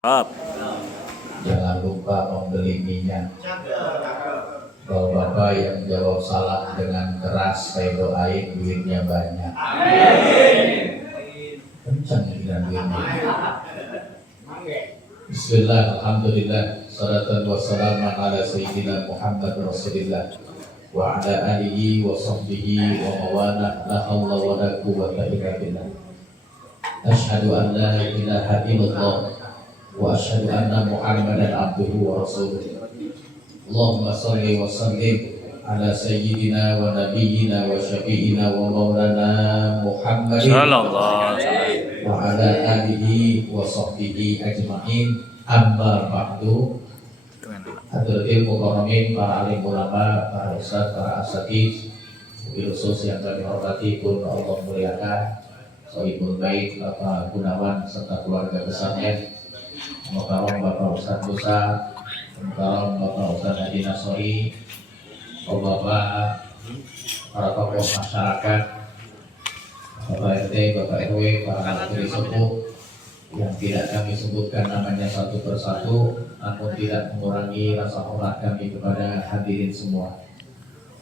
Up. Jangan lupa membeli minyak. Kalau bapak yang jawab salah dengan keras, saya doain duitnya banyak. Amin. Kencang dengan duitnya. Bismillah, alhamdulillah, salatan wa salaman ala sayyidina Muhammad Rasulillah wa ala alihi wa sahbihi wa mawalah, la hawla wa la quwwata illa billah. Asyhadu an la ilaha illallah wa asyhadu anna Muhammadan abduhu wa rasuluh. Allahumma shalli wa sallim ala sayyidina wa nabiyyina wa syafi'ina wa maulana Muhammadin Sallallahu wa ala alihi wa sahbihi ajma'in. Amma ba'du. Hadirin mukarramin, para alim ulama, para ustaz, para asatidz, wabil khusus yang kami hormati pun Allah muliakan Sohibul Bait Bapak Gunawan serta keluarga besarnya. Mukarram Bapak Ustaz Musa, mukarram Bapak Ustaz Haji Nasori, Bapak para tokoh masyarakat, Bapak RT, Bapak RW, para menteri sepuh yang tidak kami sebutkan namanya satu persatu, namun tidak mengurangi rasa hormat kami kepada hadirin semua.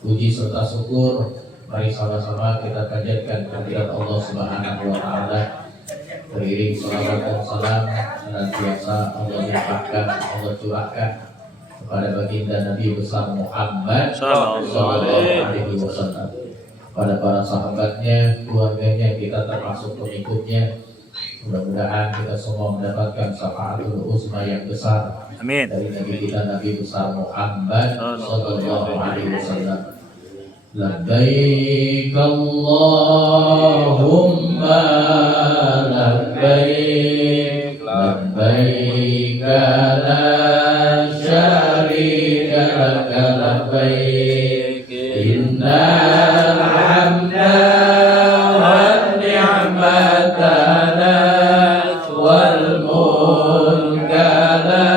Puji serta syukur mari sama-sama kita panjatkan kehadirat Allah Subhanahu wa Ta'ala. Beriring salawat dan salam senantiasa Allah limpahkan, Allah curahkan kepada baginda Nabi besar Muhammad Sallallahu Alaihi Wasallam, pada para sahabatnya, keluarganya, kita termasuk pengikutnya. Mudah-mudahan kita semua mendapatkan syafaatul uzma yang besar. Amin. Dari Nabi kita Nabi besar Muhammad Sallallahu Alaihi Wasallam. Labbaik Allahumma labbaik, labbaik la syarika laka labbaik, innal hamda wan ni'mata lak wal mulka la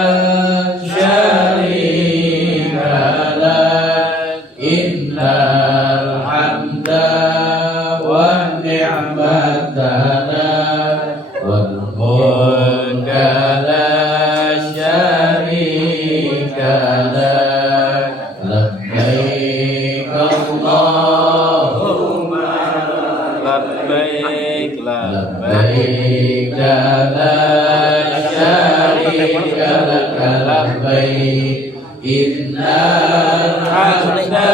syarika lak, innal hamda wan ni'mata lak wal mulka la syarika lak. Labbaik Allahumma labbaik labbaik la syarika laka labbaik, innal hamda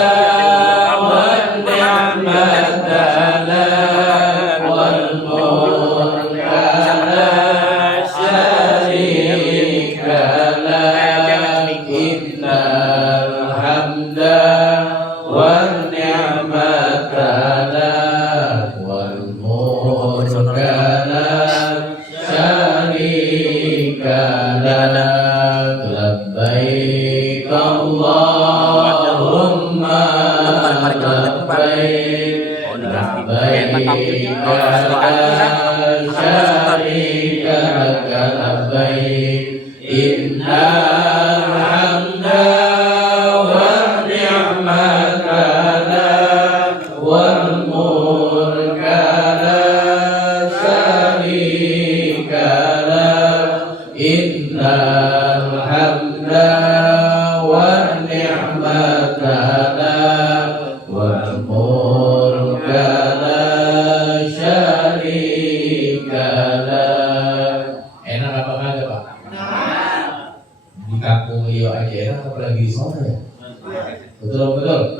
wan ni'mata lak wal mulka la syarika lak, innal hamda wan ni'mata lak wal mulka la syarika lak. Labbaik Allahumma labbaik, labbaik la syarika laka labbaik, innal hamda wan ni'mata lak wal mulka la syarika lak, innal hamda wan ni'mata lak wal mulka la syarika lak. Enak apa kagak, Pak? Di kampung Rio aja enak, apalagi di sana ya? Betul.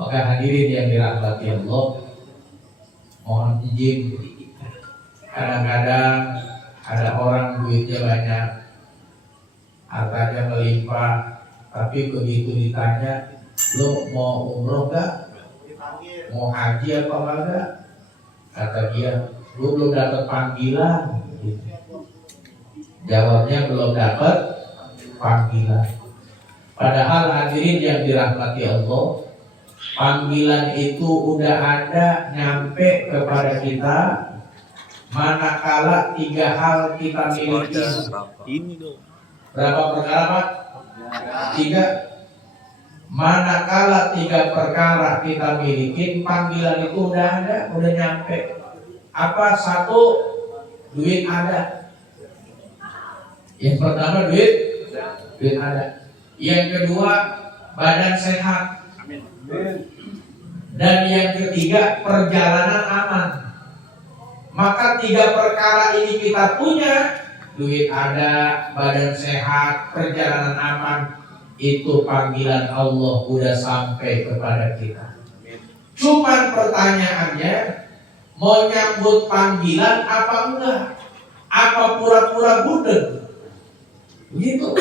Maka hadirin yang dirahmati Allah, mohon izin, kadang-kadang ada orang duitnya banyak, hartanya melimpah, tapi begitu ditanya, lo mau umroh gak? Mau haji apa enggak? Kata dia, lo belum dapat panggilan. Jawabnya belum dapat panggilan. Padahal hadirin yang dirahmati Allah, panggilan itu udah ada nyampe kepada kita manakala tiga hal kita miliki. Berapa perkara, Pak? Tiga. Manakala tiga perkara kita miliki, panggilan itu udah ada, udah nyampe. Apa? Satu, duit ada. Yang pertama duit ada. Yang kedua badan sehat. Dan yang ketiga perjalanan aman. Maka 3 perkara ini kita punya, duit ada, badan sehat, perjalanan aman, itu panggilan Allah udah sampai kepada kita. Cuman pertanyaannya, mau nyambut panggilan apa enggak? Apa pura-pura budeg? Begitu.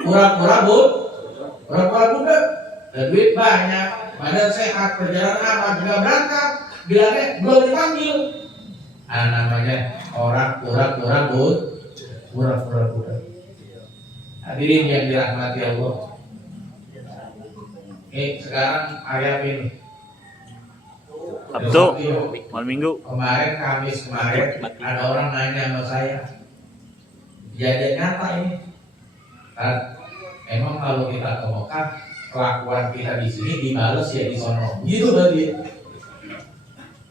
Pura-pura budeg. Dan duit banyak, badan sehat, perjalanan aman, juga berangkat. Bilangnya belum dipanggil. Namanya orang pura-pura budeg. Hadirin yang dirahmati Allah. Sekarang ayam ini Sabtu, malam minggu. Kamis kemarin ada orang nanya sama saya, kejadian nyata ini. Emang kalau kita ke Mekah, kelakuan kita di sini dibales ya di sono. Gitu berarti.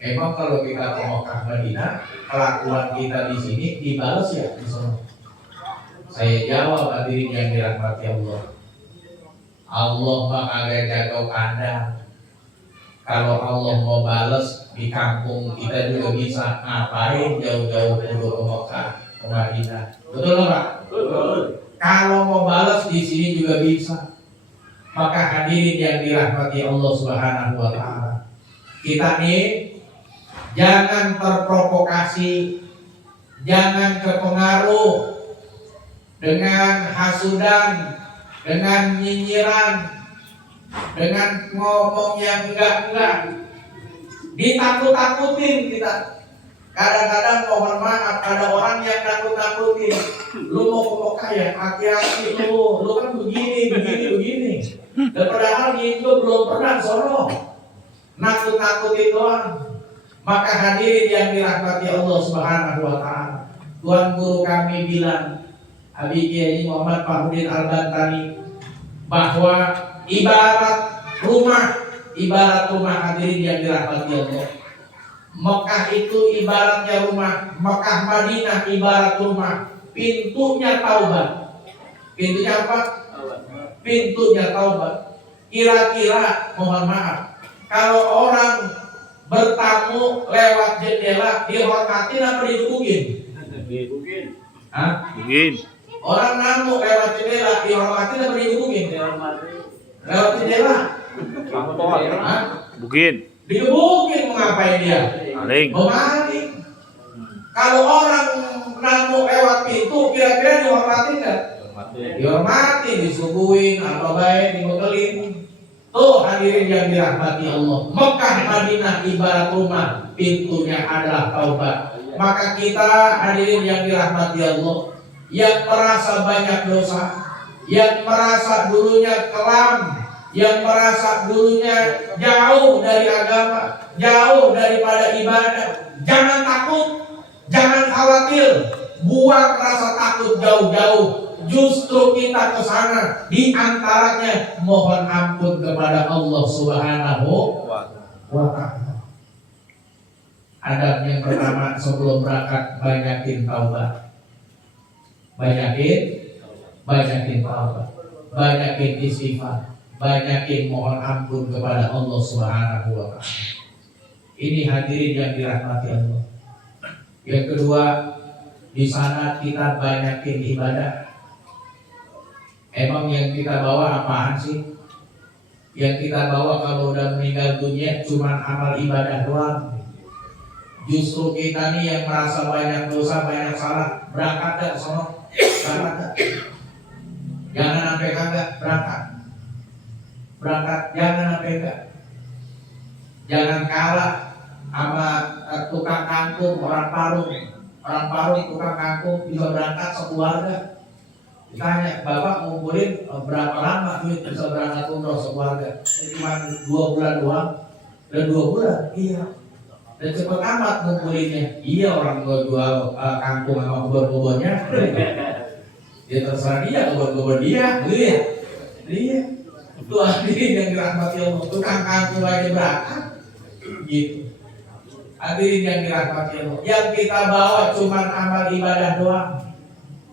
Emang kalau kita ke Mekah Madinah, kelakuan kita di sini dibales ya di sono. Saya jawab, hadirin yang dirahmati Allah. Allah mah kagak jago kandang. Kalau Allah mau bales di kampung kita juga bisa. Ngapain jauh-jauh kudu ke Mekah, ke Madinah? Betul nggak Pak? Betul. Kalau mau bales di sini juga bisa. Maka hadirin yang dirahmati Allah Subhanahu wa taala. Kita nih jangan terprovokasi, jangan terpengaruh dengan hasudan, dengan nyinyiran, dengan ngomong yang enggak, ditakut-takutin kita. Kadang-kadang mohon maaf ada orang yang takut-takutin. Lu mau ke Mekah ya, hati-hati lu kan begini. Dan padahal itu belum pernah sono. Nakut-nakutin doang. Maka hadirin yang dirahmati Allah Subhanahu wa taala. Tuan guru kami bilang, Habib Kiai Muhammad Fahruddin Al-Bantani, bahwa ibarat rumah hadirin yang dirahmati Allah. Mekah itu ibaratnya rumah, Mekah Madinah ibarat rumah, pintunya taubat. Pintunya apa? Pintunya taubat. Kira-kira mohon maaf, kalau orang bertamu lewat jendela dihormatin apa digebukin? Mungkin. Orang namu lewat jendela dihormatin apa digebukin? Lewat jendela. Mungkin. Digebukin, mau ngapain dia? Maling. Mau maling. Kalau orang namu lewat pintu, kira-kira dihormatin nggak? Dihormatin, disuguhin, apa baik, dibekelin. Tuh hadirin yang dirahmati Allah. Mekah Madinah ibarat rumah, pintunya adalah taubat. Maka kita hadirin yang dirahmati Allah, yang merasa banyak dosa, yang merasa dulunya kelam, yang merasa dulunya jauh dari agama, jauh daripada ibadah, jangan takut, jangan khawatir, buang rasa takut jauh-jauh. Justru kita ke sana, di antaranya mohon ampun kepada Allah Subhanahu wa taala. Adab yang pertama sebelum berangkat, banyakin taubat. Banyakin taubat. Banyakin istighfar. Banyakin mohon ampun kepada Allah Subhanahu wa taala. Ini hadirin yang dirahmati Allah. Yang kedua, di sana kita banyakin ibadah. Emang yang kita bawa apaan sih? Yang kita bawa kalau udah meninggal dunia cuma amal ibadah doang. Justru kita nih yang merasa banyak dosa, banyak salah, berangkat dah sono. Jangan sampai kagak berangkat. Jangan sampai enggak. Jangan kalah sama tukang kangkung, orang parung tukang kangkung bisa berangkat sekeluarga. Ditanya, Bapak ngumpulin berapa lama duit bisa berangkat umroh sekeluarga? Cuma 2 bulan doang. Dan 2 bulan? Iya. Dan cepet amat ngumpulinnya. Iya, orang gua jual kangkung sama kebun-kebunnya. Ya terserah dia, kebun-kebun dia. Iya. Itu hadirin yang dirahmati Allah. Tukang kangkung aja berangkat. Gitu. Hadirin yang dirahmati Allah. Yang kita bawa cuma amal ibadah doang.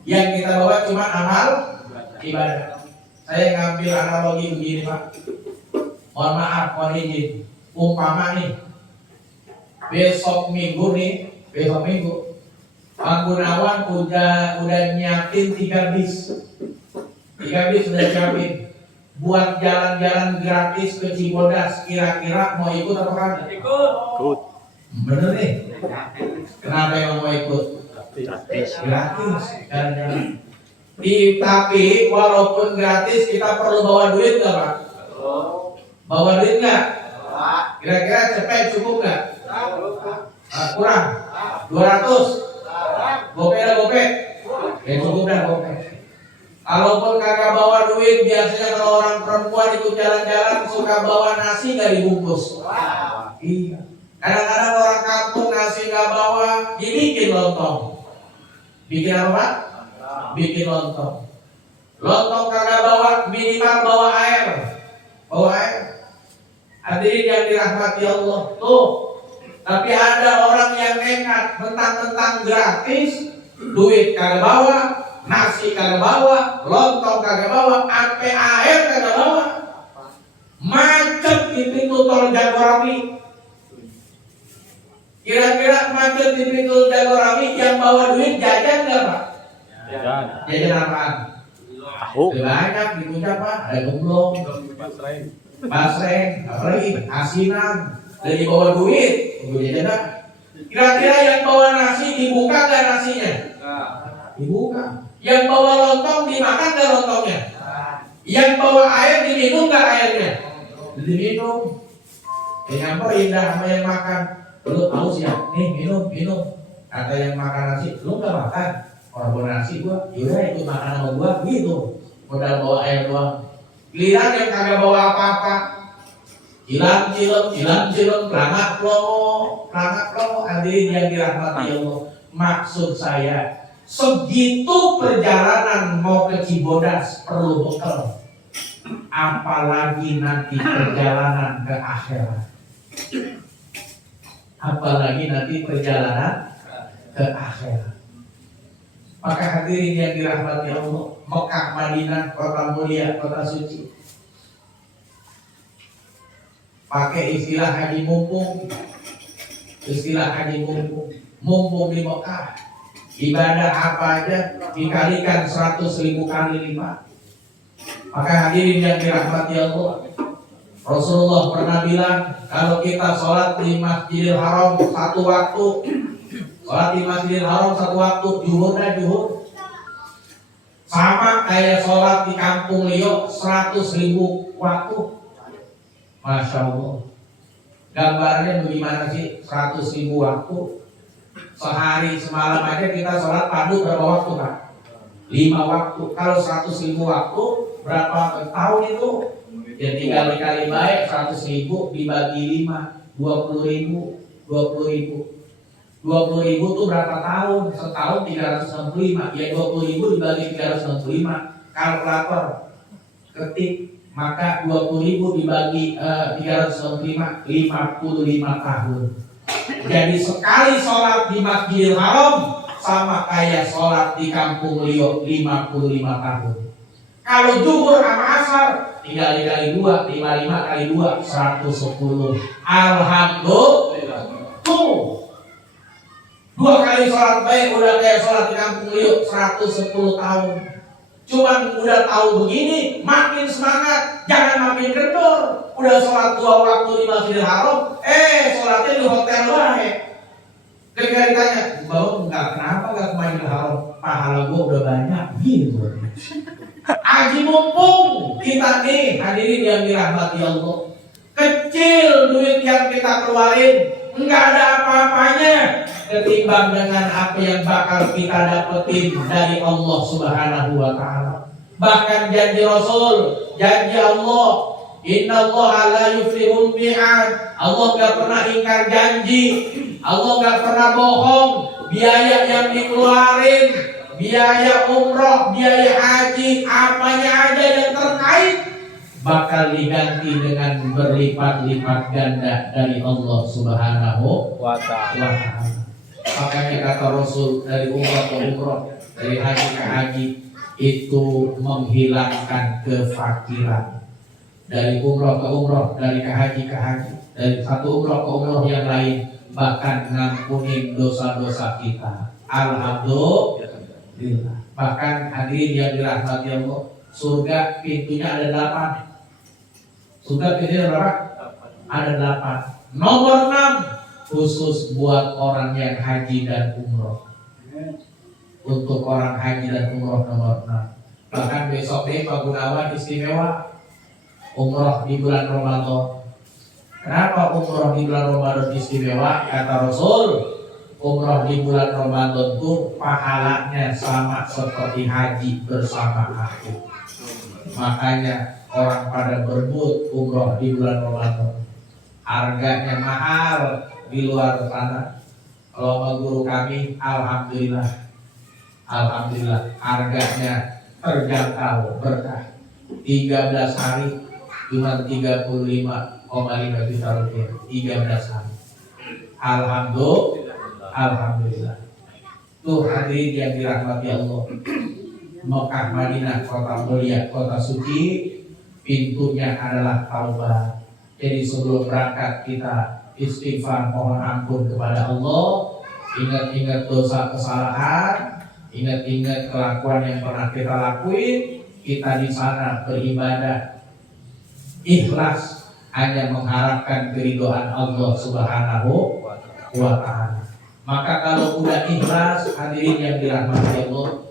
Yang kita bawa cuma amal ibadah. Saya ngambil analogi begini Pak. Mohon maaf, mohon izin. Umpama nih, besok minggu Pak Gunawan udah nyiapin 3 bis. 3 bis udah siapin buat jalan-jalan gratis ke Cibodas. Kira-kira mau ikut apa kagak? Ikut. Bener nih. Kenapa yang mau ikut? Gratis. Gratis jalan-jalan. Tapi walaupun gratis kita perlu bawa duit nggak Pak? Bawa duit nggak? Kira-kira cepet cukup nggak? Kurang? 200? Gopek? Ya cukup dah gopek. Kalaupun kagak bawa duit, biasanya kalau orang perempuan itu jalan-jalan suka bawa nasi nggak dibungkus. Iya. Kadang-kadang orang kampung nasi nggak bawa, dibikin lontong. Bikin apa Pak? Bikin lontong. Lontong kagak bawa, minimal bawa air. Bawa air. Hadirin yang dirahmati Allah. Tuh. Tapi ada orang yang nekat, mentang-mentang gratis, duit kagak bawa, nasi kagak bawa, lontong kagak bawa, sampai air kagak bawa. Macet di pintu tol Jagorawi. Kira-kira macet di pintu Jagorawi yang bawa duit jajan nggak Pak? Jajan apaan? Tahu. Banyak di puncak Pak. Ada gemblong, basreng, apalagi asinan. Dari bawa duit, jajan dah. Kira-kira yang bawa nasi dibuka nggak nasinya? Dibuka. Yang bawa lontong dimakan nggak lontongnya? Yang bawa air diminum nggak airnya? Diminum. Nyamperin dah sama yang makan. Lu haus ya? Nih minum. Kata yang makan nasi, lu nggak makan? Orang bawa nasi gua, yaudah ikut makan sama gua gitu. Modal bawa air doang. Giliran yang kagak bawa apa-apa. Cilam, pelangak plomo, hadirin yang dirahmati Allah. Maksud saya, segitu perjalanan mau ke Cibodas perlu bekal. Apalagi nanti perjalanan ke akhirat. Ke akhirat. Maka hadirin yang dirahmati Allah, Mekah, Madinah, kota mulia, kota suci. Pakai istilah haji mumpung. Mumpung di Mekah. Ibadah apa aja dikalikan 100.000 kali lipat. Maka hadirin yang dirahmati Allah, Rasulullah pernah bilang, kalau kita sholat di Masjidil Haram satu waktu, zuhur, sama kayak sholat di kampung Liok 100.000 waktu. Masya Allah. Gambarnya bagaimana sih 100.000 waktu? Sehari semalam aja kita sholat padu berapa waktu Pak? 5 waktu. Kalau 100.000 waktu berapa tahun itu? Ya 3 kali baik 100.000 dibagi 5, 20.000. 20.000 itu berapa tahun? Setahun 365. Ya 20.000 dibagi 365. Kalkulator ketik. Maka 20.000 dibagi 365, 55 tahun. Jadi sekali sholat di Masjidil Haram sama kayak sholat di kampung Liok 55 tahun. Kalau zuhur sama asar 3 kali 2, 55 kali 2, 110. Alhamdulillah. Tuh 2 kali sholat baik udah kayak sholat di kampung Liok 110 tahun. Cuman udah tahu begini, makin semangat, jangan makin kendor. Udah sholat 2 waktu di Masjidil Haram, sholatnya di hotel wae. Ketika ditanya, Bang, kenapa nggak ke Masjidil Haram? Pahala gua udah banyak, gitu. Haji mumpung kita nih, hadirin yang dirahmati Allah. Kecil duit yang kita keluarin, nggak ada apa-apanya ketimbang dengan apa yang bakal kita dapetin dari Allah Subhanahu wa Ta'ala. Bahkan janji Rasul, janji Allah, Inna Allah la yuflihul mi'ad. Allah gak pernah ingkar janji, Allah gak pernah bohong. Biaya yang dikeluarin, biaya umroh, biaya haji, apanya aja yang terkait bakal diganti dengan berlipat-lipat ganda dari Allah Subhanahu wa Ta'ala. Makanya kata Rasul, dari umrah ke umrah dari haji ke haji itu menghilangkan kefakiran. Dari umroh ke umroh, dari ke haji, dari satu umroh ke umroh yang lain, bahkan ngampunin dosa-dosa kita. Alhamdulillah. Bahkan hadirin yang dirahmati Allah, surga pintunya ada 8. Surga pintunya berapa? Ada 8. Nomor 6 khusus buat orang yang haji dan umroh. Untuk orang haji dan umroh nomor 6. Bahkan besok nih Pak Gunawan istimewa umroh di bulan Ramadan. Kenapa umroh di bulan Ramadan istimewa? Kata Rasul, umroh di bulan Ramadan itu pahalanya sama seperti haji bersama aku. Makanya orang pada berebut umroh di bulan Ramadan. Harganya mahal di luar sana. Kalau sama guru kami, alhamdulillah harganya terjangkau, berkah. 13 hari cuma 35,5 juta rupiah. 13 hari. Alhamdulillah. Tuh hadirin yang dirahmati Allah, Mekah Madinah kota mulia, kota suci, pintunya adalah taubat. Jadi sebelum berangkat kita istighfar, mohon ampun kepada Allah, ingat-ingat dosa kesalahan, ingat-ingat kelakuan yang pernah kita lakuin. Kita di sana beribadah ikhlas, hanya mengharapkan keridhaan Allah Subhanahu wa ta'ala. Maka kalau udah ikhlas, hadirin yang dirahmati Allah,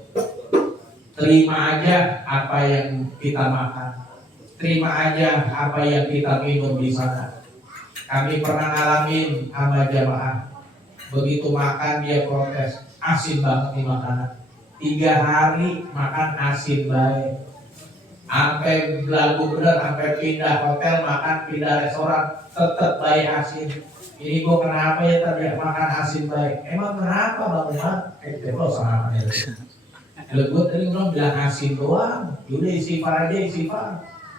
terima aja apa yang kita makan, terima aja apa yang kita minum di sana. Kami pernah ngalamin sama jamaah, begitu makan dia protes, asin banget nih makanan. 3 hari makan asin baik, sampai belagu bener, sampai pindah hotel makan, pindah restoran tetap baik asin. Ini gua kenapa ya tadi makan asin baik? Emang kenapa Bang Iman? Terus sama ya. Gue tadi bilang asin doang, udah istighfar aja,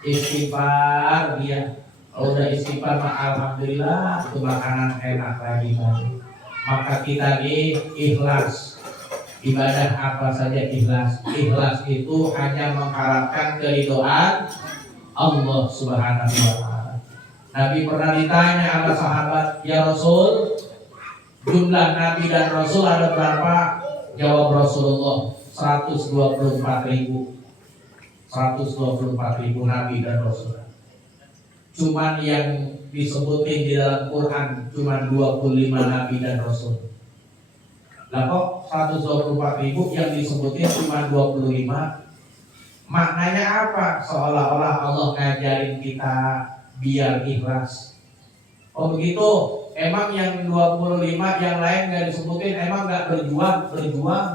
istighfar dia. Kalau udah istighfar mah alhamdulillah, itu makanan enak lagi Bang. Maka kita nih ikhlas. Ibadah apa saja ikhlas. Ikhlas itu hanya mengharapkan keridhaan Allah Subhanahu wa ta'ala. Nabi pernah ditanya sama sahabat, ya Rasul, jumlah Nabi dan Rasul ada berapa? Jawab Rasulullah, 124.000. 124.000 Nabi dan Rasul. Cuman yang disebutin di dalam Quran cuman 25 Nabi dan Rasul. Lah kok 124.000 yang disebutin cuma 25? Maknanya apa? Seolah-olah Allah ngajarin kita biar ikhlas. Oh begitu? Emang yang 25 yang lain nggak disebutin, emang nggak berjuang?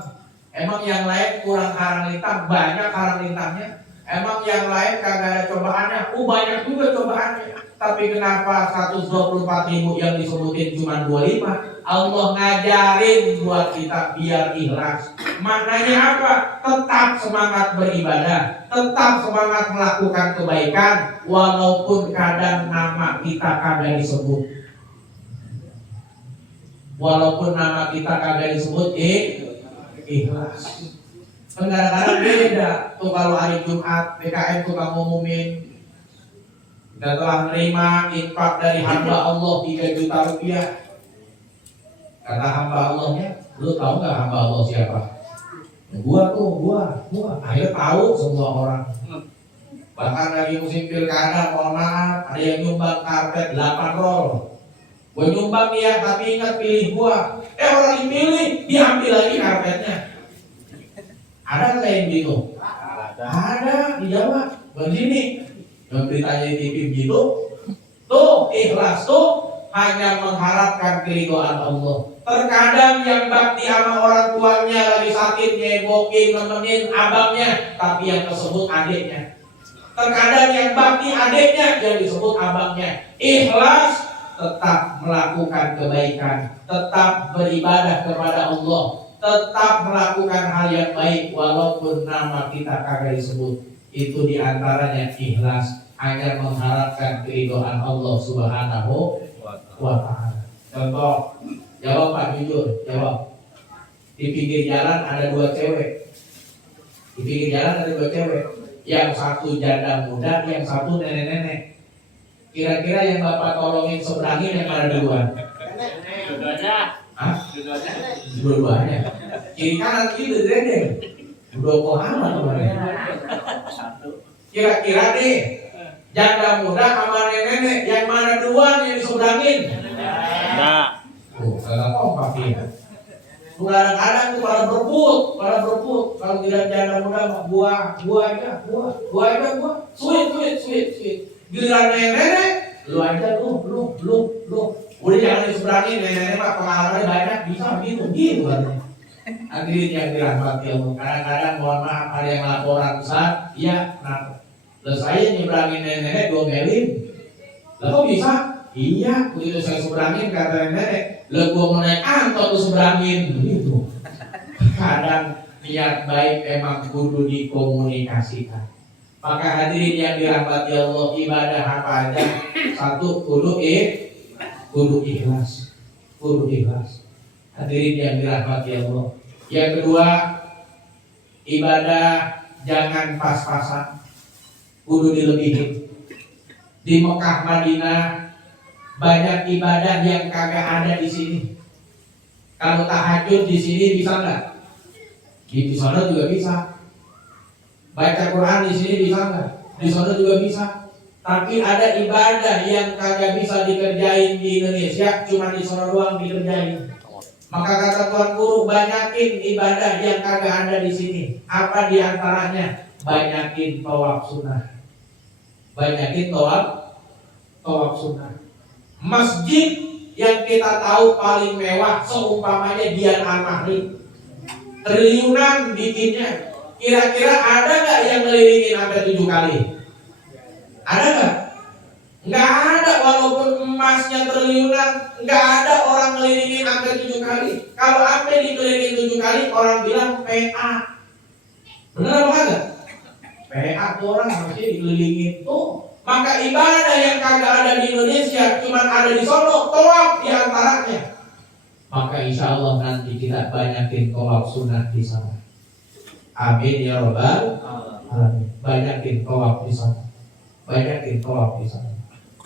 Emang yang lain kurang karang lintang, banyak karang lintangnya? Emang yang lain kagak ada cobaannya? Banyak juga cobaannya. Tapi kenapa 124.000 yang disebutin cuma 25? Allah ngajarin buat kita biar ikhlas. Maknanya apa? Tetap semangat beribadah, tetap semangat melakukan kebaikan, walaupun kadang nama kita kagak disebut. Walaupun nama kita kagak disebut, ikhlas. Kadang-kadang beda tuh kalau hari Jumat PKM tukang ngumumin kita telah menerima infak dari hamba Allah 3 juta rupiah. Kata hamba Allahnya, lu tahu nggak hamba Allah siapa? Gua. Akhirnya tahu semua orang. Bahkan lagi musim pilkada, mohon maaf, ada yang nyumbang karpet 8 roll. Gua nyumbang dia, tapi ingat pilih gua. Orang dipilih, diambil lagi karpetnya. Ada nggak yang gitu? Ada, dijawab. Begini, yang beritanya di TV gitu. Tuh, ikhlas tuh hanya mengharapkan keridhaan Allah. Terkadang yang bakti sama orang tuanya lagi sakit, nyebokin, nemenin abangnya, tapi yang tersebut adiknya. Terkadang yang bakti adiknya, yang disebut abangnya. Ikhlas, tetap melakukan kebaikan, tetap beribadah kepada Allah, tetap melakukan hal yang baik walaupun nama kita kagak disebut. Itu diantaranya ikhlas, hanya mengharapkan keridhaan Allah Subhanahu wa ta'ala. Contoh, jawab Pak, jujur, jawab. Di pinggir jalan ada 2 cewek. Di pinggir jalan ada dua cewek, yang satu janda muda, yang satu nenek-nenek. Kira-kira yang bapak tolongin seberangin yang mana duluan? Dua-duanya. Hah? Dua-duanya. Dua-duanya. Kiri kanan kiri dredeng. Udah kok amat kemarin. Kira-kira nih, janda muda sama nenek-nenek yang mana duluan yang diseberangin? Nah. Kalau kompak ya. Kadang-kadang tuh pada berebut. Kalau tidak janda muda mah buah aja. Sweet. Giliran nenek, lu aja lu. Udah jangan diseberangin, nenek mah pengalamannya banyak, bisa gitu kan. Hadirin yang dirahmati Allah, kadang-kadang mohon maaf ada yang laporan Ustaz, iya kenapa? Terus saya nyeberangin nenek gomelin. Lah kok bisa? Iya, begitu saya seberangin kata nenek, lah gua mau naik angkot lu seberangin begitu. Kadang niat baik emang kudu dikomunikasikan. Maka hadirin yang dirahmati Allah, ibadah apa aja satu kudu ikhlas. Hadirin yang dirahmati Allah. Yang kedua, ibadah jangan pas-pasan, kudu dilebihin. Di Mekah Madinah banyak ibadah yang kagak ada di sini. Kalau tahajud di sini bisa nggak? Di sana juga bisa. Baca Quran di sini bisa nggak? Di sana juga bisa. Tapi ada ibadah yang kagak bisa dikerjain di Indonesia, cuma di sana doang dikerjain. Maka kata Tuan Guru, banyakin ibadah yang kagak ada di sini. Apa di antaranya? Banyakin tawaf sunnah. Masjid yang kita tahu paling mewah seumpamanya Dian Al-Mahri, triliunan bikinnya. Kira-kira ada nggak yang ngelilingin sampai 7 kali? Ada nggak? Nggak ada, walaupun emasnya triliunan, nggak ada orang ngelilingin sampai 7 kali. Kalau sampai dikelilingin 7 kali, orang bilang PA. Benar apa enggak? PA tuh orang harusnya dikelilingin tuh. Maka ibadah yang kagak ada di Indonesia, cuma ada di sono, tawaf di antaranya. Maka insya Allah nanti kita banyakin tawaf sunnah di sana. Amin ya robbal alamin. Banyakin tawaf di sana.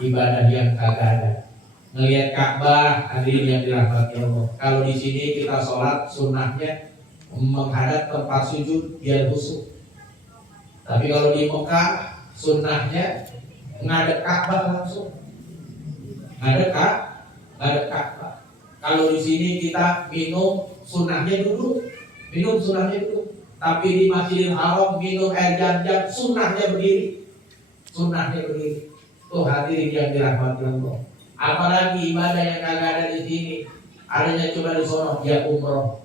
Ibadah yang kagak ada. Ngelihat Ka'bah, hadirin yang dirahmati Allah. Kalau di sini kita sholat sunnahnya menghadap tempat sujud biar khusyuk. Tapi kalau di Mekah sunnahnya ngadep Ka'bah langsung. Ngadep Ka'bah. Kalau di sini kita minum sunnahnya dulu. Tapi di Masjidil Haram minum air jam-jam sunnahnya berdiri. Tuh hadirin yang dirahmati Allah. Apalagi ibadah yang kagak ada di sini, adanya cuma di sono, ya umroh.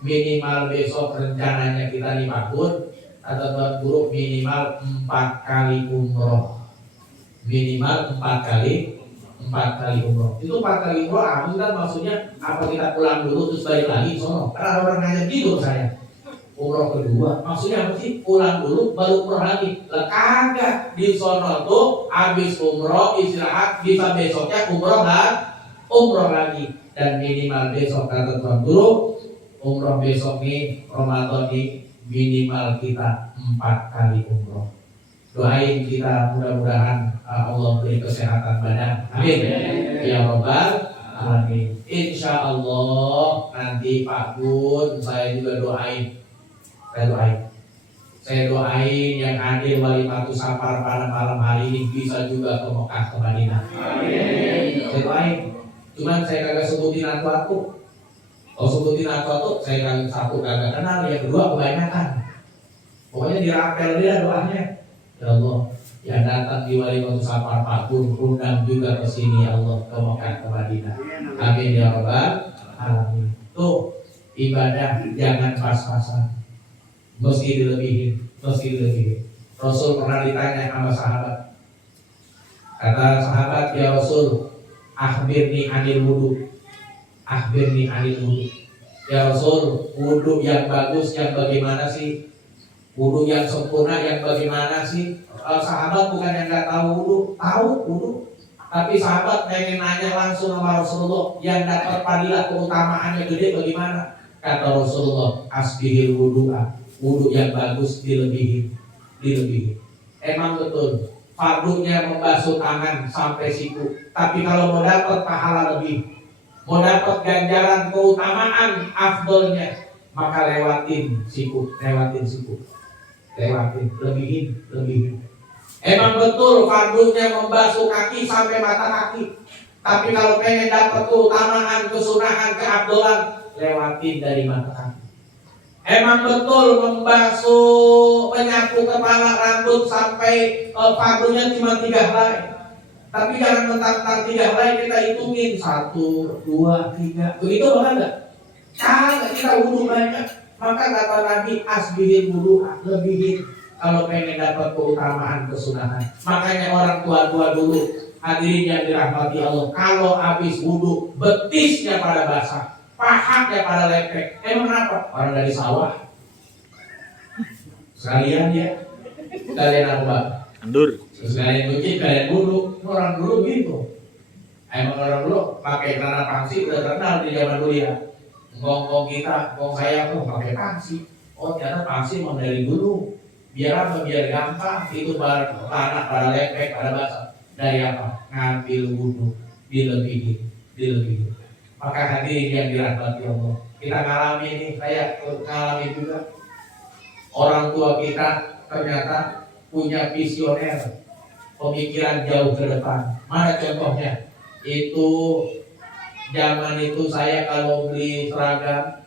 Minimal besok rencananya kita 5 tahun, atau Tuan Guru minimal 4 kali umroh. Minimal 4 kali umroh. Itu 4 kali umroh, kan maksudnya apa kita pulang dulu terus balik lagi sono? Karena ada orang nanya gitu saya. Umroh kedua, maksudnya apa sih? Pulang dulu baru umroh lagi. Lah kagak, di sono tuh habis umroh istirahat, bisa besoknya umroh lagi. Dan minimal besok kata Tuan Guru, umroh besok nih Ramadan nih minimal kita 4 kali umroh. Doain kita mudah-mudahan Allah beri kesehatan badan. Amin. Ya Rabbal alamin. Insya Allah nanti Pak Gun saya juga doain. Saya doain yang hadir Walimatus Safar pada malam hari ini bisa juga ke Mekah, ke Madinah. Amin. Saya doain. Cuman saya kagak sebutin aku. Kalau sebutin aku saya kagak kenal. Yang kedua kebanyakan. Pokoknya dirapel dia doanya. Ya Allah, yang datang di Walimatus Safar Pak Gun undang juga ke sini ya Allah, ke Mekah, ke Madinah. Amin ya Rabbal alamin. Tuh ibadah jangan pas-pasan. Meski dilebihin. Rasul pernah ditanya sama sahabat. Kata sahabat, ya Rasul, akhbirni anil wudu. Ya Rasul, wudu yang bagus yang bagaimana sih? Wudu yang sempurna yang bagaimana sih? Sahabat bukan yang nggak tahu wudu. Tapi sahabat pengen nanya langsung sama Rasulullah, yang dapat fadilah keutamaannya gede bagaimana? Kata Rasulullah, asbihil wudu'a wudhu yang bagus dilebihin. Emang betul fardunya membasuh tangan sampai siku, tapi kalau mau dapat pahala lebih, mau dapat ganjaran keutamaan afdolnya, maka lewatin siku, lebihin. Emang betul fardunya membasuh kaki sampai mata kaki, tapi kalau pengen dapat keutamaan, kesunahan, keabdolan, lewatin dari mata kaki. Emang betul membasuh, menyapu kepala, rambut sampai fardunya cuma 3 helai, tapi jangan mentang-mentang 3 helai kita hitungin 1, 2, 3, begitu bahkan enggak? Jangan kita wudhu banyak, maka kata Nabi asbihin wudhu, lebihin kalau pengen dapat keutamaan kesunahan. Makanya orang tua-tua dulu, hadirin yang dirahmati Allah, kalau habis wudhu betisnya pada basah, pahanya pada lepek. Emang apa? Orang dari sawah. Sekalian ya, sekalian apa? Andur. Sekalian cuci, sekalian wudhu. Orang dulu gitu. Emang orang dulu pakai celana pangsi udah terkenal di zaman dulu ya. Ngomong kita, ngomong saya tuh pakai pangsi. Oh ternyata pangsi emang dari dulu. Biar apa? Biar gampang. Itu pada tanah, pada lepek, pada basah. Dari apa? Ngambil wudhu, dilebihin. Maka hadirin yang dirahmati Allah, kita ngalami ini, saya ngalami juga. Orang tua kita ternyata punya visioner, pemikiran jauh ke depan. Mana contohnya? Itu zaman itu saya kalau beli seragam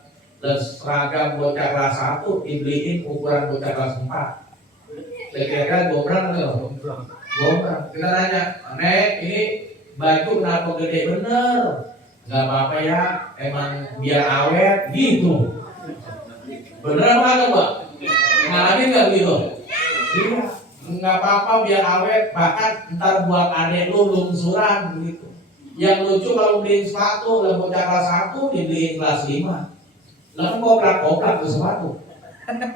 bocah kelas 1 dibeliin ukuran bocah kelas 4. Kira-kira gombrang atau gombrang? Kita nanya, Nek ini baju kenapa gede bener? Gak apa-apa ya, emang biar awet gitu. Bener apa enggak Pak? Ngalamin gak gitu? Iya, gak apa-apa biar awet. Bahkan ntar buat adek lu lungsuran begitu. Yang lucu kalau beliin sepatu, lah bocah kelas 1 dibeliin kelas 5. Lalu koprak ke sepatu.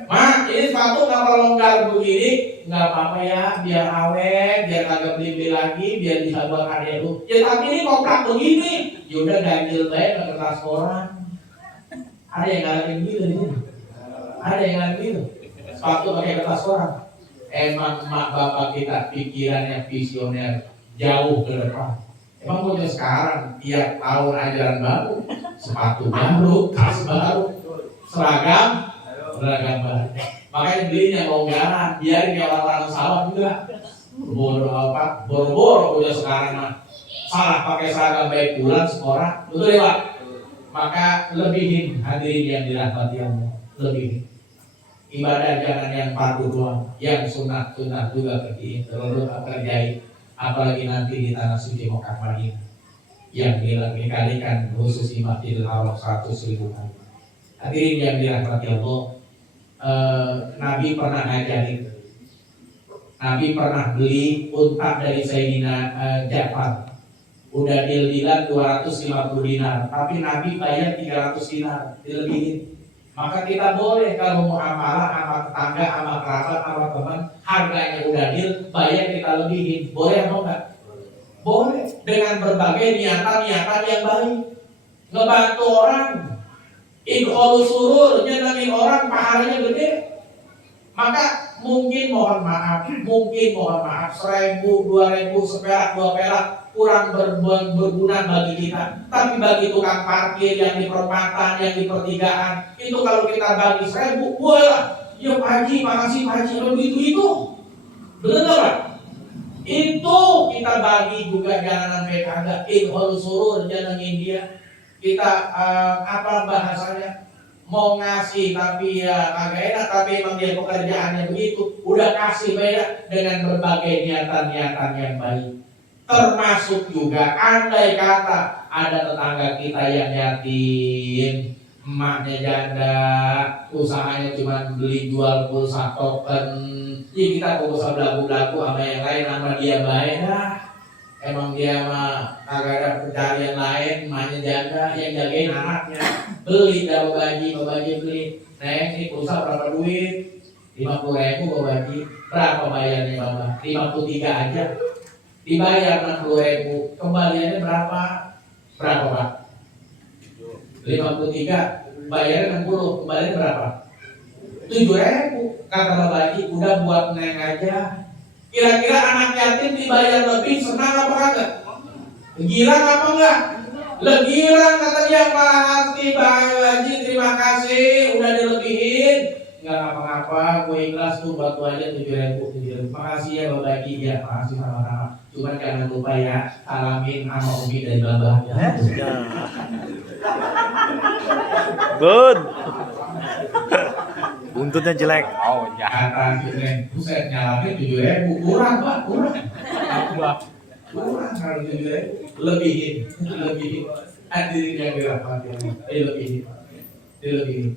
Mak, ini sepatu kenapa longgar begini? Nggak apa-apa ya, biar awet, biar kagak beli lagi, biar bisa buat adek lu. Ya tapi ini koprak begini, yaudah ganjil baik ke kertas koran. Ada yang ngalamin gitu nih? Ada yang ngalamin gitu? Sepatu pakai kertas koran. Emang mak bapak kita pikirannya visioner, jauh ke depan. Emang punya sekarang tiap tahun ajaran baru, sepatu baru, tas baru, seragam baru. Makanya belinya longgaran, biarin ya orang-orang sawah juga. Boro-boro udah sekarang mah salah pakai seragam baik bulan sekolah, betul ya Pak? Maka lebihin hadirin yang dirahmati Allah, lebihin. Ibadah jangan yang fardu doang, yang sunat juga kerjain. Apalagi nanti di tanah suci Mekah Madinah yang dikalikan khusus di Masjidil Haram 100.000 kali. Hadirin yang dirahmati Allah, Nabi pernah ngajarin, Nabi pernah beli unta dari Sayyidina Ja'far, udah dilan 250 dinar, tapi Nabi bayar 300 dinar, dilebihin. Maka kita boleh kalau mau amalah sama tetangga, sama kerabat, sama teman, harganya udah deal, bayar kita lebihin, boleh atau enggak? Boleh, dengan berbagai niatan-niatan yang baik, ngebantu orang. Idkholu surur, nyenengin orang, pahalanya gede. Maka mungkin mohon maaf 1.000, 2.000, seperak, 2 perak kurang berguna bagi kita. Tapi bagi tukang parkir yang di perempatan, yang di pertigaan, itu kalau kita bagi 1.000, boleh lah. Ya Pak Haji, makasih Pak Haji, begitu itu. Benar Pak? Itu kita bagi juga, jangan sampai kagak. Idkholu surur, nyenengin dia. Kita apa bahasanya, mau ngasih tapi ya kagak enak, tapi emang dia pekerjaannya begitu, udah kasih beda dengan berbagai niatan-niatan yang baik. Termasuk juga andai kata ada tetangga kita yang yatim, emaknya janda, usahanya cuma beli jual pulsa token, ya kita gak usah belagu-belagu sama yang lain, sama dia baik dah. Emang dia mah kagak ada pencarian lain, emaknya janda, yang jagain anaknya. Beli dah baji beli. Neng, ini pulsa berapa duit? 50.000 baji. Berapa bayarnya Bapak? 53 aja. Dibayar 60.000. Kembaliannya berapa? Berapa Pak? 53. Bayarnya 60. Kembaliannya berapa? 7.000 kata Bapak Haji, udah buat neng aja. Kira-kira anak yatim dibayar lebih senang apa kagak? Girang apa enggak? Girang kata dia, pasti Pak Haji terima kasih udah dilebihin. Enggak ngapa-ngapa, gue ikhlas tuh buat aja 7.000. Makasih ya Bapak Haji, ya makasih sama-sama. Cuman jangan lupa ya, alamin sama Umi dari Babah ya. Good. Buntutnya jelek. Oh ya. Kata si Neng, buset nyalamin 7.000, kurang Pak, kurang. Kurang kalau 7.000, lebihin. Hadirin yang dirahmati Allah, lebihin.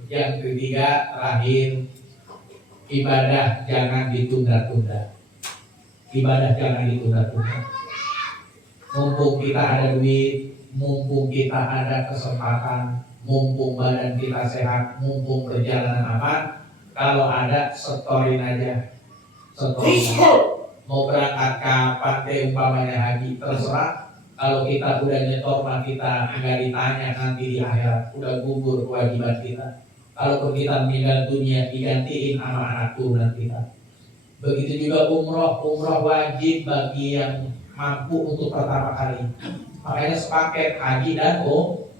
Yang ketiga, terakhir, ibadah jangan ditunda-tunda. Mumpung kita ada duit, mumpung kita ada kesempatan, mumpung badan kita sehat, mumpung perjalanan aman, kalau ada setorin aja. Mau berangkat kapan deh umpamanya haji, terserah. Kalau kita udah nyetor mah kita nggak ditanya nanti di akhirat, udah gugur kewajiban kita. Kalau kita meninggal dunia digantiin sama anak turunan kita. Begitu juga umroh wajib bagi yang mampu untuk pertama kali. Makanya sepaket haji dan umroh.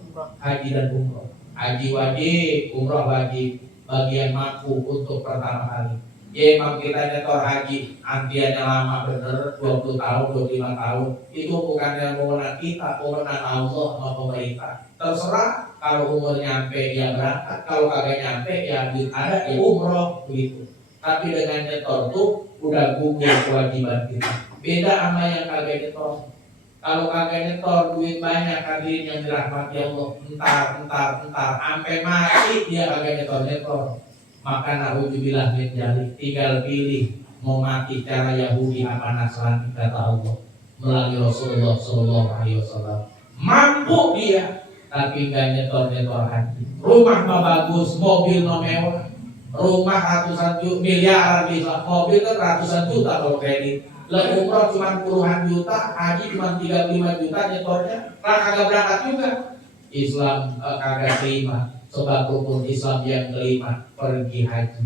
Haji wajib, umroh wajib bagi yang mampu untuk pertama kali. Ya emang kita nyetor haji antriannya lama bener 20 tahun, 25 tahun. Itu bukan yang wewenang kita, wewenang Allah sama pemerintah. Terserah, kalau umur nyampe ya berangkat, kalau kagak nyampe ya ada ya umroh begitu. Tapi dengan nyetor tuh udah gugur kewajiban kita. Beda sama yang kagak nyetor. Kalau kagak nyetor duit banyak, hadirin yang dirahmati Allah, entar sampai mati dia kagak nyetor. Maka na'udzubillah min dzalik, tinggal pilih mau mati cara Yahudi apa Nasrani kata Allah melalui Rasulullah sallallahu alaihi wasallam. Mampu dia tapi enggak nyetor haji. Rumah mah bagus, mobil mah mewah. Rumah ratusan juta, miliaran bisa, mobil kan ratusan juta kalau kredit. Umroh cuma puluhan juta, haji cuma 35 juta nyetornya, kagak berangkat juga. Islam kagak terima. Sebab rukun Islam yang kelima, pergi haji.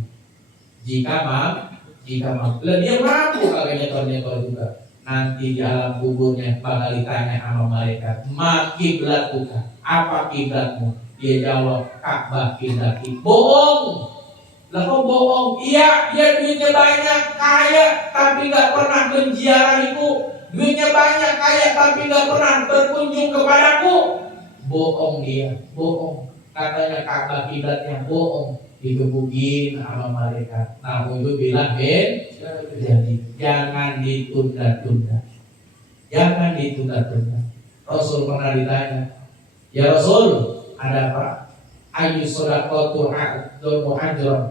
Jika mampu, dia mampu kagak nyetor juga. Nanti di alam kuburnya bakal ditanya sama malaikat, "Ma kiblatuka?" Apa kiblatmu? Dia jawab, "Ka'bah kiblati." Bohong. Lah kok bohong? Iya, dia duitnya banyak, kaya, tapi nggak pernah menziarah itu. Duitnya banyak, kaya, tapi nggak pernah berkunjung kepadaku. Bohong dia, bohong. Katanya Ka'bah kiblatnya, bohong. Digebukin sama malaikat. Nah, itu bilang jadi jangan ditunda-tunda. Rasul pernah ditanya, "Ya Rasul, ada apa? Ayu sedekatu ha'dul muhajir."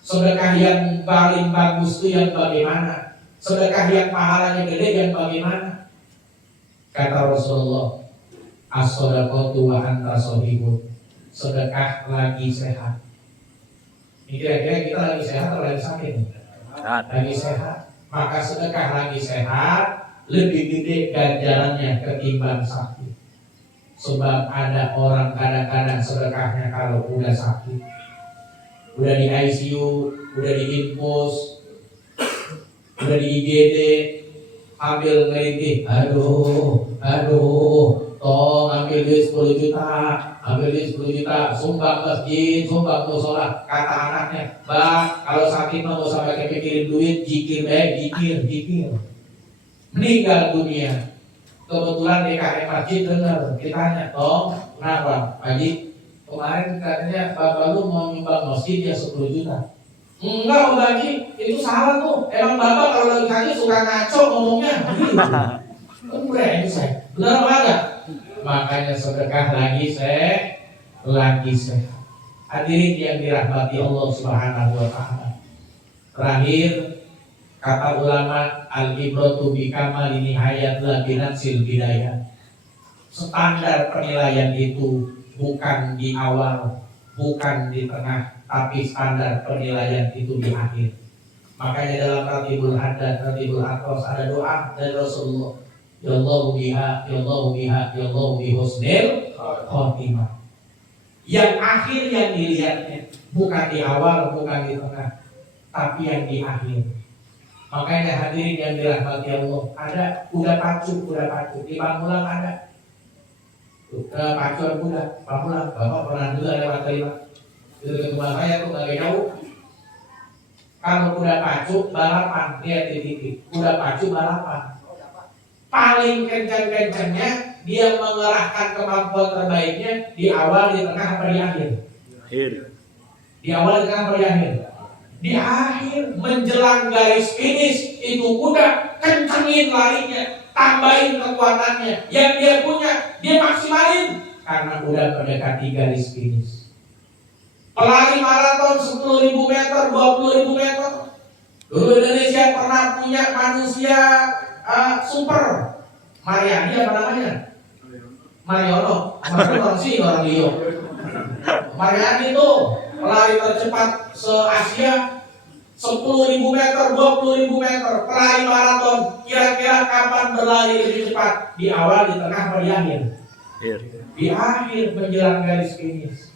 Sedekah yang paling bagus itu yang bagaimana? Sedekah yang pahalanya gede yang bagaimana? Kata Rasulullah, "As-shadaqatu wa anta shahihun." Sedekah lagi sehat. Ini kira-kira kita lagi sehat atau lagi sakit? Lagi sehat. Maka sedekah lagi sehat lebih gede ganjarannya ketimbang sakit. Sebab ada orang kadang-kadang sedekahnya kalau udah sakit, udah di ICU, udah di infus, udah di IGD, ambil ngerintih, aduh, tolong ambil duit 10 juta, sumbang masjid, sumbang musola. Kata anaknya, "Bang, kalau sakit mau sampai kepikirin duit, jikir. Meninggal dunia. Kebetulan DKM masjid dengar, ditanya, "Tong, kenapa? Haji, kemarin katanya bapak lu mau nyumbang masjid ya 10 juta. Enggak, Om Haji, itu salah tuh. Emang bapak kalau lagi haji suka ngaco ngomongnya. Brengsek. Benar apa enggak? Makanya sedekah lagi sehat. Hadirin yang dirahmati Allah Subhanahu wa taala. Terakhir, kata ulama, al-ibratu bi kamali nihayat la binatsil bidayah. Standar penilaian itu bukan di awal, bukan di tengah, tapi standar penilaian itu di akhir. Makanya dalam Ratibul Haddad, Ratibul Atos ada doa dari Rasulullah, Ya Allahu biha, Ya Allahu bi husnil khotimah. Yang akhir yang dilihatnya bukan di awal, bukan di tengah, tapi yang di akhir. Makanya hadirin yang dirahmati Allah, ada kuda pacu di Pamulang ada. Pacuan kuda, Pamulang, Bapak pernah juga lewat terima. Itu ke rumah saya tuh gak jauh. Kalau kuda pacu balapan, lihat di TV, kuda pacu balapan. Paling kencang-kencangnya dia mengerahkan kemampuan terbaiknya di awal, di tengah, atau di akhir. Di awal, di tengah, atau di akhir. Di akhir menjelang garis finish itu kuda kencengin larinya, tambahin kekuatannya yang dia punya, dia maksimalin karena udah mendekati garis finish. Pelari maraton 10.000 meter, 20.000 meter. Dulu Indonesia pernah punya manusia super. Mariani apa namanya? Mariono. Orang sih orang Rio. Mariani itu pelari tercepat se-Asia, 10.000 meter, 20.000 meter, pelari maraton. Kira-kira kapan berlari lebih cepat? Di awal, di tengah, atau di akhir? Di akhir menjelang garis finish.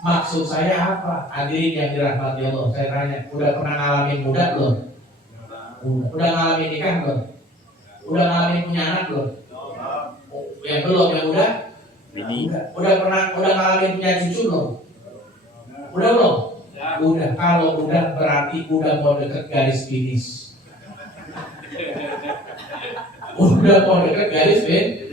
Maksud saya apa? Hadirin yang dirahmati Allah, saya tanya, udah pernah ngalamin muda belum? Udah ngalamin nikah belum? Udah ngalamin punya anak belum? Yang belum, yang udah? Udah ngalamin punya cucu belum? Udah belum? Udah. Kalau udah berarti udah mau deket garis finish. Udah mau deket garis finish.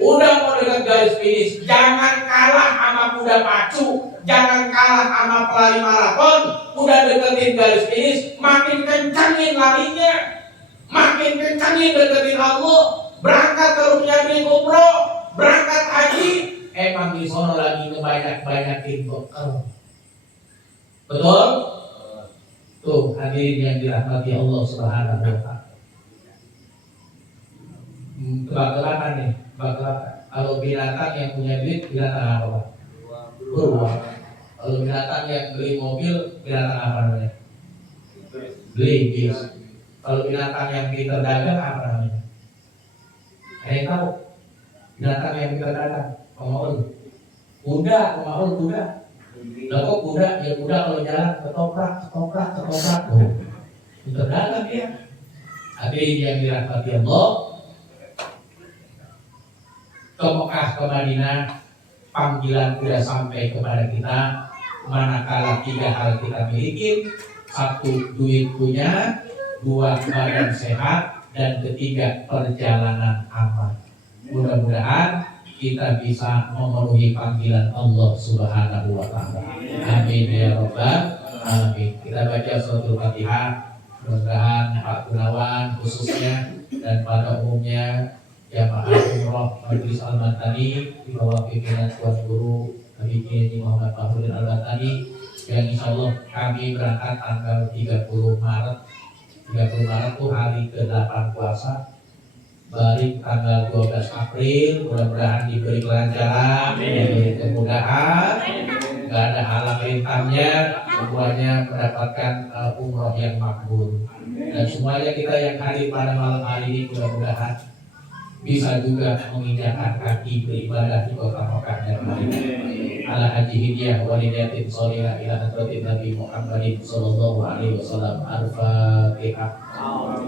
Udah mau deket garis finish. Jangan kalah sama kuda pacu, jangan kalah sama pelari maraton. Udah deketin garis finish, makin kencangin larinya, makin kencangin deketin Allah. Berangkat ke Rukyanin umroh, berangkat haji, emang di sono lagi ngebanyak-banyakin bekal. Betul? Tuh hadirin yang dirahmati Allah Subhanahu wa Ta'ala. Tebak-tebakan nih, tebak-tebakan. Kalau binatang yang punya duit, binatang apa? Beruang. Kalau binatang yang beli mobil, binatang apa namanya? Beli bis. Kalau binatang yang pintar dagang, apa namanya? Ada yang tahu? Binatang yang pintar dagang, pemaul. Kuda, pemaul kuda. Lah kok kuda? Ya kuda kalau jalan ketoprak. Oh, pintar dagang ya. Hadirin yang dirahmati Allah, ke Mekah, ke Madinah, panggilan sudah sampai kepada kita. Manakala 3 hal kita miliki: 1, duit punya; 2, badan sehat; dan 3, perjalanan aman. Mudah-mudahan kita bisa memenuhi panggilan Allah Subhanahu wa Ta'ala. Amin ya rabbal alamin. Kita baca suratul Fatihah. Mudah-mudahan Pak Gunawan khususnya dan pada umumnya jamaah umroh Majelis Al-Bantani di bawah pimpinan Tuan Guru Habib Kiai Muhammad Fahruddin Al-Bantani, yang insya Allah kami berangkat tanggal 30 Maret. 30 Maret itu hari ke-8 puasa. Balik tanggal 12 April. Mudah-mudahan diberi kelancaran, diberi kemudahan, gak ada halang rintangnya, semuanya mendapatkan umroh yang makbul. Dan semuanya kita yang hadir pada malam hari ini mudah-mudahan bisa juga menginjakkan kaki beribadah di kota Mekah dan Madinah. Ala haji hidiyah walidatin sholihah ila hadratin Nabi Muhammadin sallallahu alaihi wasallam. Al-Fatihah.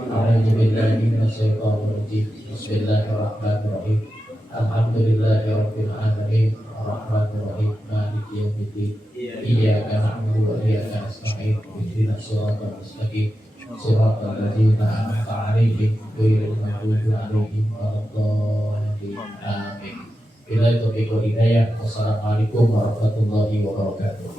A'udzu billahi minasyaitonir rajim. Bismillahirrahmanirrahim. Alhamdulillahirabbil alamin. Arrahmanir rahim. Maliki yaumiddin. Iyyaka na'budu wa iyyaka nasta'in. Ihdinas shiratal mustaqim. Shiratal ladzina an'amta 'alaihim ghairil maghdubi 'alaihim waladdallin. Amin. Billahi taufiq wal hidayah. Wassalamualaikum warahmatullahi wabarakatuh.